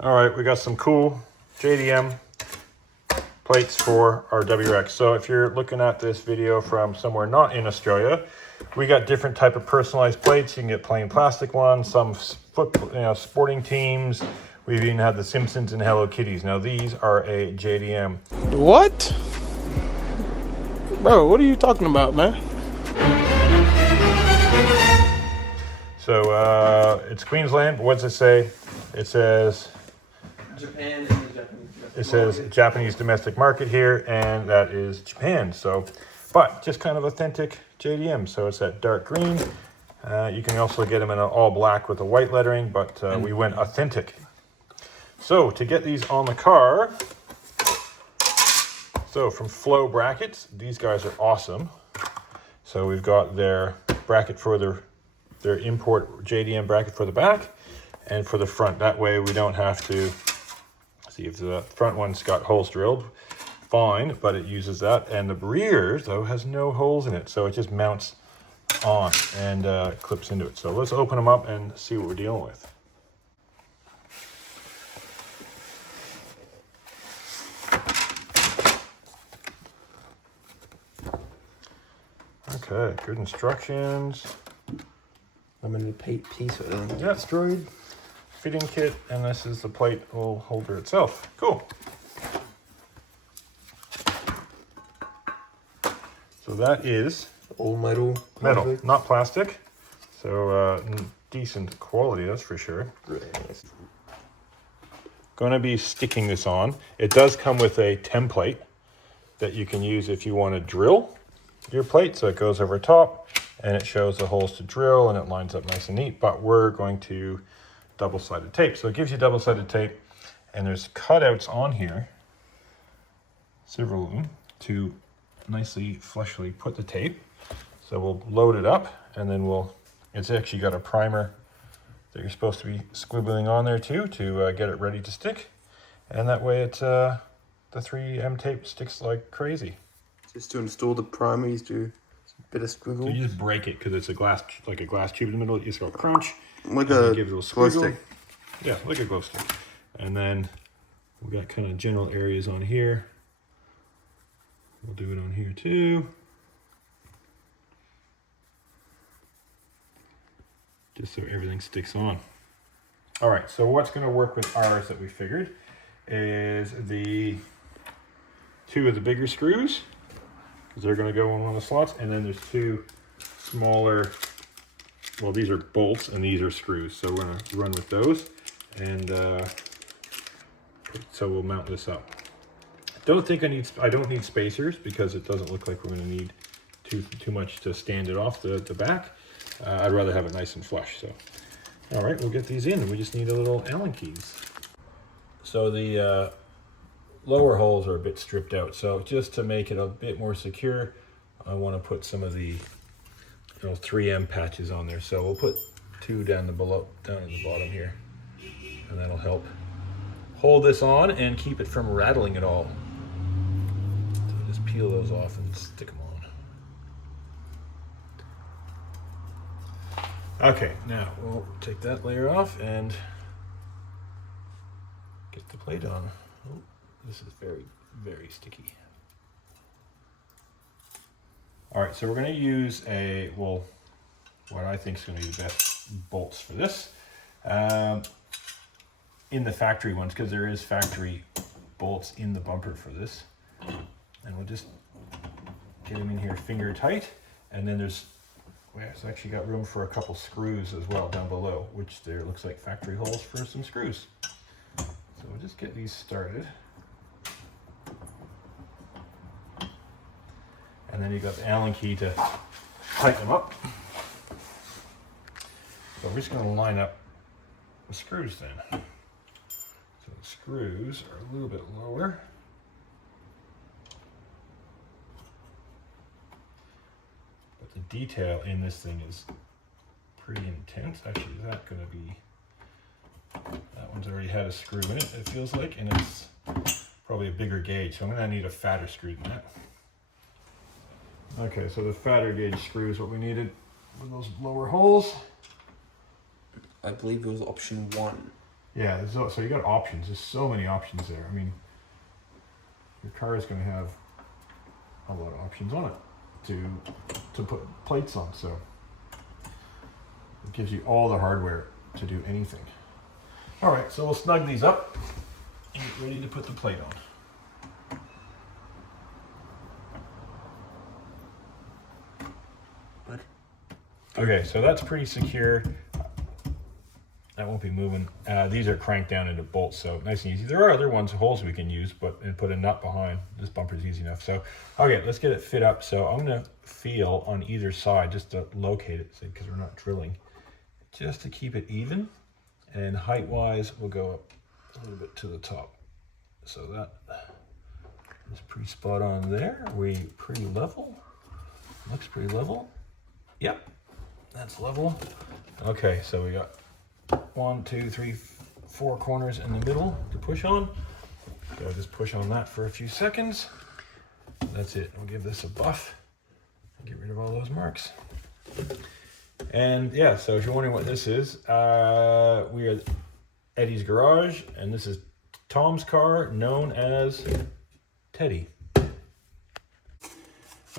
All right, we got some cool JDM plates for our WRX. So if you're looking at this video from somewhere not in Australia, we got different type of personalized plates. You can get plain plastic ones, some sporting teams. We've even had the Simpsons and Hello Kitties. Now these are a JDM. What? Bro, what are you talking about, man? So it's Queensland, but what does it say? It says Japan and the Japanese. it says Japanese domestic market here, and that is Japan. So, but just kind of authentic JDM. So it's that dark green. You can also get them in an all black with a white lettering, but we went authentic. So to get these on the car, so from Flow Brackets, these guys are awesome. So we've got their bracket for their import JDM bracket for the back and for the front. That way we don't have to see if the front one's got holes drilled, fine, but it uses that. And the rear, though, has no holes in it. So it just mounts on and clips into it. So let's open them up and see what we're dealing with. Okay, good instructions. I'm in a piece of them. Yeah, destroyed. Fitting kit, and this is the plate holder itself. Cool. So that is All metal. metal, Perfect. not plastic. So decent quality, that's for sure. Really nice. Going to be sticking this on. It does come with a template that you can use if you want to drill your plate. So it goes over top and it shows the holes to drill and it lines up nice and neat. But we're going to double-sided tape. So it gives you double-sided tape, and there's cutouts on here, several of them, to nicely flushly put the tape. So we'll load it up, and then it's actually got a primer that you're supposed to be squibbling on there too to get it ready to stick. And that way the 3M tape sticks like crazy. Just to install the primer, you do a bit of squiggle. So you just break it because it's a glass tube in the middle. You just go crunch. Like and a give it a glow squiggle. stick. Yeah, like a glow stick. And then we got kind of general areas on here. We'll do it on here too. Just so everything sticks on. All right, so what's going to work with ours that we figured is the two of the bigger screws, because they're going to go in one of the slots, and then there's two smaller, well, these are bolts and these are screws. So we're going to run with those, and so we'll mount this up. I don't need spacers because it doesn't look like we're going to need too much to stand it off the back. I'd rather have it nice and flush. So, all right, we'll get these in, and we just need a little Allen keys. So the lower holes are a bit stripped out. So just to make it a bit more secure, I want to put some of the 3M patches on there. So we'll put two down at the bottom here, and that'll help hold this on and keep it from rattling at all. So just peel those off and stick them on. Okay, now we'll take that layer off and get the plate on. Oh, this is very, very sticky. All right, so we're going to use what I think is going to be the best bolts for this. In the factory ones, because there is factory bolts in the bumper for this. And we'll just get them in here finger tight. And then it's actually got room for a couple screws as well down below, which there looks like factory holes for some screws. So we'll just get these started. And then you've got the Allen key to tighten them up. So we're just going to line up the screws then. So the screws are a little bit lower. But the detail in this thing is pretty intense. Actually, is that going to be... That one's already had a screw in it, it feels like, and it's probably a bigger gauge. So I'm going to need a fatter screw than that. Okay, so the fatter gauge screw is what we needed for those lower holes. I believe it was option 1. Yeah, so you got options. There's so many options there. I mean, your car is going to have a lot of options on it to put plates on. So it gives you all the hardware to do anything. All right, so we'll snug these up and get ready to put the plate on. Okay, so that's pretty secure. That won't be moving. These are cranked down into bolts, so nice and easy. There are other holes we can use, and put a nut behind. This bumper is easy enough. So, okay, let's get it fit up. So I'm gonna feel on either side just to locate it, because we're not drilling, just to keep it even. And height-wise, we'll go up a little bit to the top. So that is pretty spot on there. Are we pretty level? Looks pretty level. Yep, that's level. Okay, so we got 1, 2, 3, 4 corners in the middle to push on. So just push on that for a few seconds. That's it. We'll give this a buff. Get rid of all those marks. And yeah, so if you're wondering what this is, we are at Eddie's garage, and this is Tom's car, known as Teddy.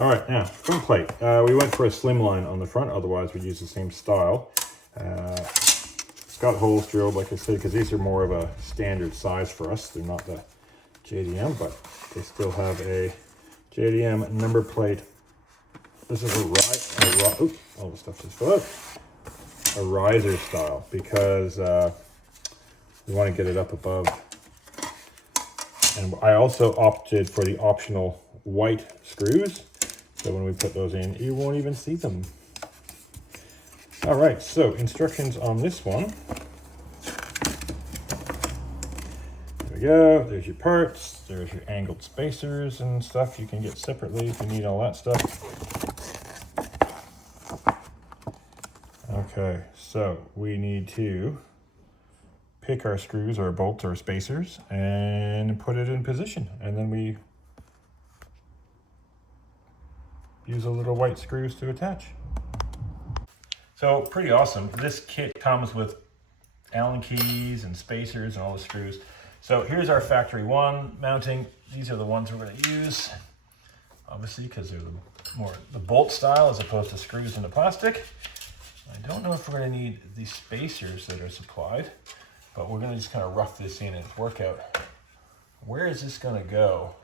All right, now front plate. We went for a slim line on the front, otherwise we'd use the same style. It's got holes drilled, like I said, because these are more of a standard size for us. They're not the JDM, but they still have a JDM number plate. This is all the stuff just fell out. A riser style, because we want to get it up above. And I opted opted for the optional white screws, so when we put those in, you won't even see them. All right, so instructions on this one. There we go. There's your parts. There's your angled spacers and stuff you can get separately if you need all that stuff. Okay, so we need to pick our screws or bolts or spacers and put it in position, and then we use a little white screws to attach. So pretty awesome. This kit comes with Allen keys and spacers and all the screws. So here's our factory one mounting. These are the ones we're going to use, obviously, because they're the bolt style as opposed to screws into plastic. I don't know if we're going to need these spacers that are supplied, but we're going to just kind of rough this in and work out where is this going to go.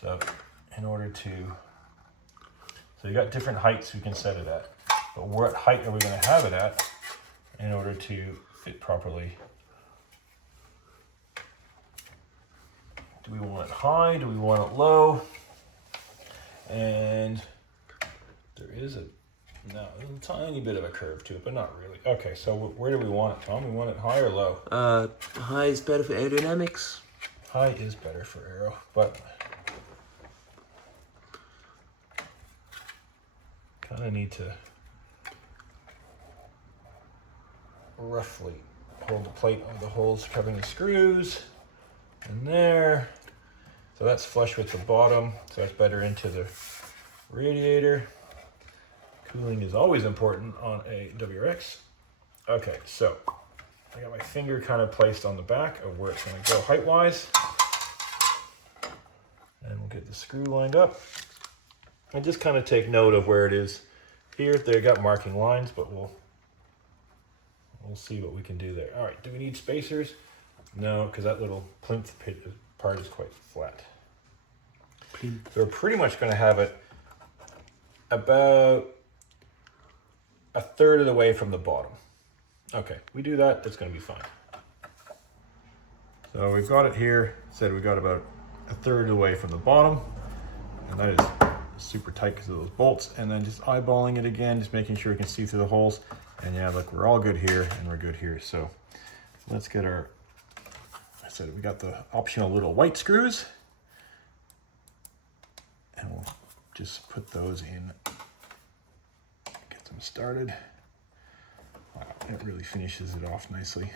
So in order to, so you got different heights we can set it at, but what height are we going to have it at in order to fit properly? Do we want it high? Do we want it low? And there is a tiny bit of a curve to it, but not really. Okay, so where do we want it, Tom? We want it high or low? High is better for aerodynamics. High is better for aero, but kind of need to roughly hold the plate on the holes covering the screws and there. So that's flush with the bottom, so that's better into the radiator. Cooling is always important on a WRX. Okay, so I got my finger kind of placed on the back of where it's going to go height-wise. And we'll get the screw lined up. And just kind of take note of where it is here. They got marking lines, but we'll see what we can do there. All right, do we need spacers? No, because that little plinth part is quite flat. So we're pretty much going to have it about a third of the way from the bottom. Okay, we do that, it's going to be fine. So we've got it here. Said we got about a third of the way from the bottom, and that is super tight because of those bolts. And then just eyeballing it again, just making sure we can see through the holes. And yeah, look, we're all good here and we're good here. So let's get our, I said we got the optional little white screws, and we'll just put those in, get them started. Wow, it really finishes it off nicely.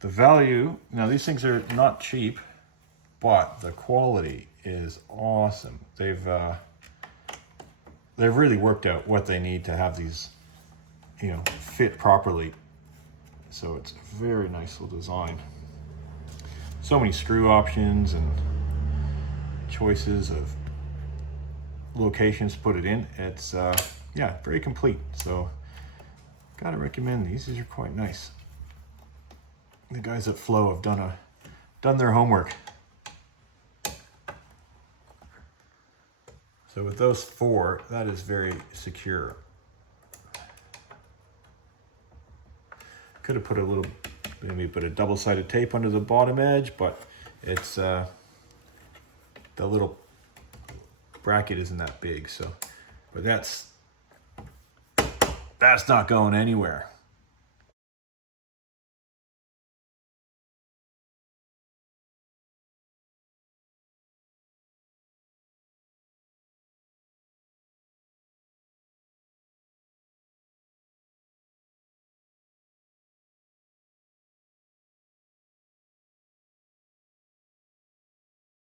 The value, now these things are not cheap, but the quality is awesome. They've really worked out what they need to have these you know, fit properly. So it's a very nice little design. So many screw options and choices of locations to put it in. It's yeah, very complete. So gotta recommend these. These are quite nice. The guys at Flow have done their homework. So with those 4, that is very secure. Could have put a little, maybe put a double-sided tape under the bottom edge, but it's the little bracket isn't that big, so, but that's not going anywhere.